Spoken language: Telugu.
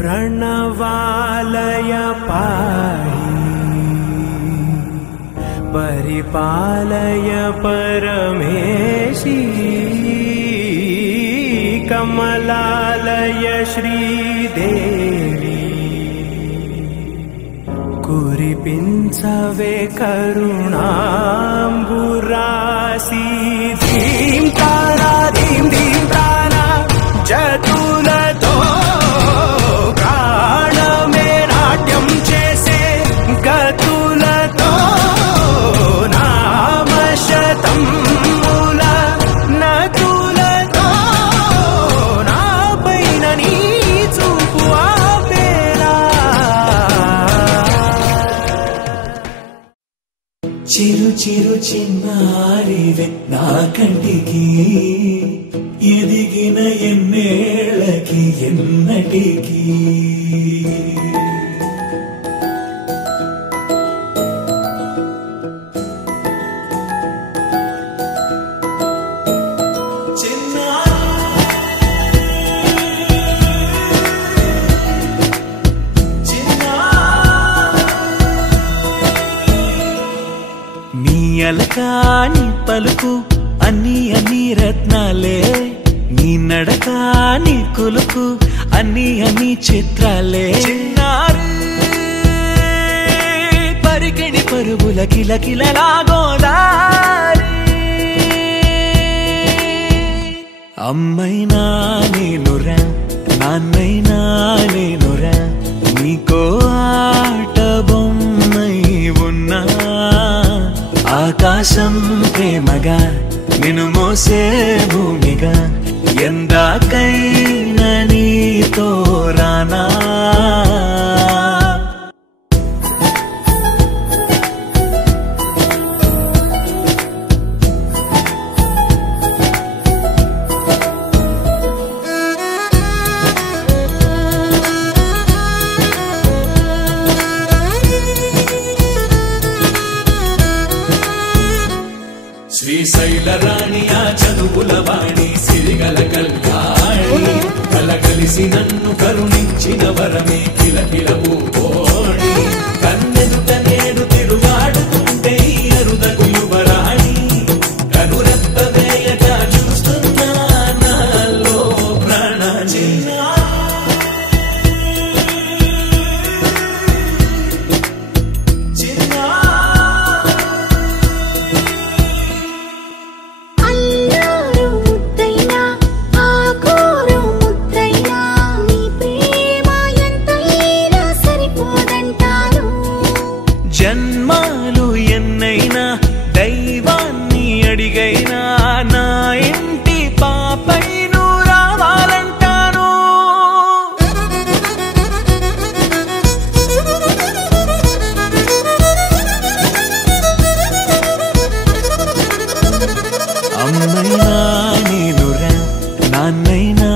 प्रणवालय पाहि परिपालय परमेशी कमलालय श्रीदेवी कुरिपिंचवे करुणांबुरासी धीं तारा धीं धीं तारा जतुलतो प्राणमे नाट्यं चेसे गतुलतो नाम शतं मूल नतुलतो नापैन नी చూపు ఆపేలా చిరు చిరు చిన్నారివే నా కంటికి ఎదిగిన ఎన్నేళ్ళకి ఎన్నటికి అలకాని పలుకు అన్ని అన్ని రత్నాలే నీ నడక నీ కులుకు అన్ని అన్ని చిత్రాలే చిన్నారు పరికిణి పరుగుల కిలకిలలా గోదారి అమ్మైనా నేనురా నాన్నైనా నేనురా నీకో ఆట బొమ్మై ఉన్నా ఆకాశం ప్రేమగా నిన్ను మోసే భూమిగా ఎందాకైనా నీతో రానా శ్రీశైలరాణియా చదువుల వాణి సిరిగల కల్యాణి కలగలిసి నన్ను కరుణించిన వరమే కిలకిల ఊపోణి కన్నెదుట నేడు తిరుగాడుతుంటే అరుదకు యువరాణి కనురెప్ప వేయక చూస్తున్నా నాలో ప్రాణ జన్మాలు ఎన్నైనా దైవాన్ని అడిగైనా నా ఇంటి పాపై నువ్వు రావాలంటాను అమ్మైనా నేనురా నాన్నైనా